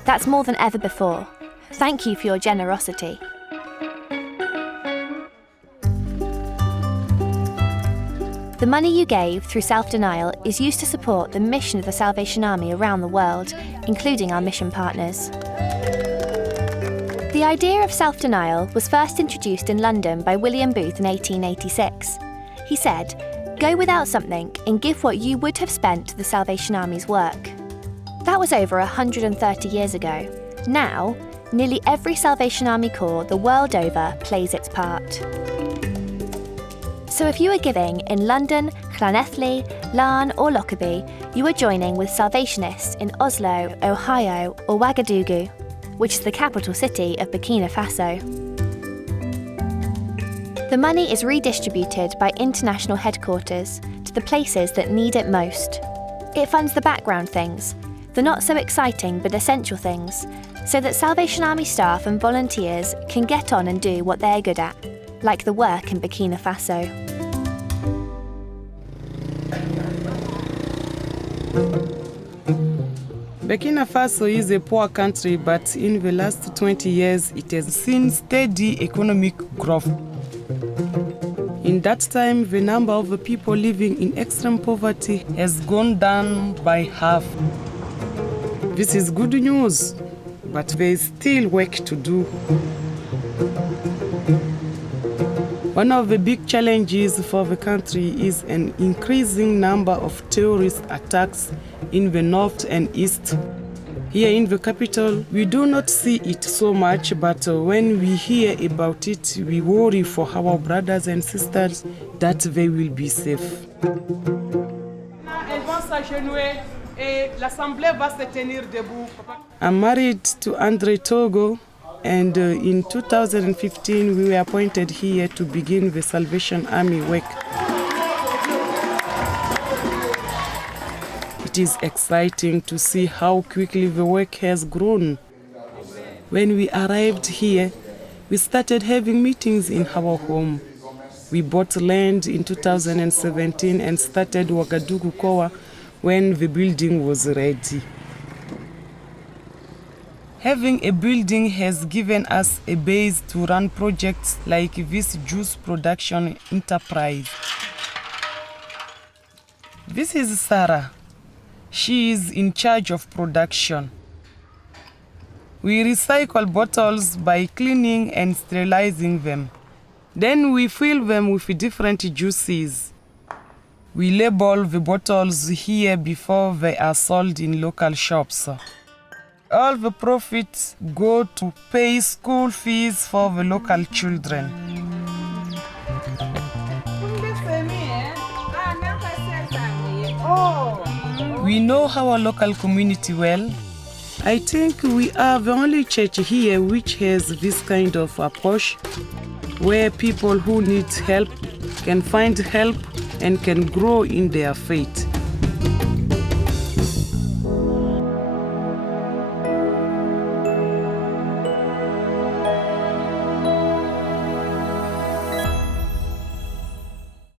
That's more than ever before. Thank you for your generosity. The money you gave through self-denial is used to support the mission of the Salvation Army around the world, including our mission partners. The idea of self-denial was first introduced in London by William Booth in 1886. He said, "Go without something and give what you would have spent to the Salvation Army's work." That was over 130 years ago. Now, nearly every Salvation Army corps the world over plays its part. So if you are giving in London, Llanelli, Larne or Lockerbie, you are joining with Salvationists in Oslo, Ohio or Ouagadougou. which is the capital city of Burkina Faso. The money is redistributed by international headquarters to the places that need it most. It funds the background things, the not so exciting but essential things, so that Salvation Army staff and volunteers can get on and do what they're good at, like the work in Burkina Faso. Burkina Faso is a poor country, but in the last 20 years it has seen steady economic growth. In that time, the number of the people living in extreme poverty has gone down by half. This is good news, but there is still work to do. One of the big challenges for the country is an increasing number of terrorist attacks in the north and east. Here in the capital, we do not see it so much, but when we hear about it, we worry for our brothers and sisters that they will be safe. I'm married to Andre Togo, and in 2015 we were appointed here to begin the Salvation Army work. It is exciting to see how quickly the work has grown. When we arrived here, we started having meetings in our home. We bought land in 2017 and started Ouagadougou Kowa when the building was ready. Having a building has given us a base to run projects like this juice production enterprise. This is Sarah. She is in charge of production. We recycle bottles by cleaning and sterilizing them. Then we fill them with different juices. We label the bottles here before they are sold in local shops. All the profits go to pay school fees for the local children. We know our local community well. I think we are the only church here which has this kind of approach, where people who need help can find help and can grow in their faith.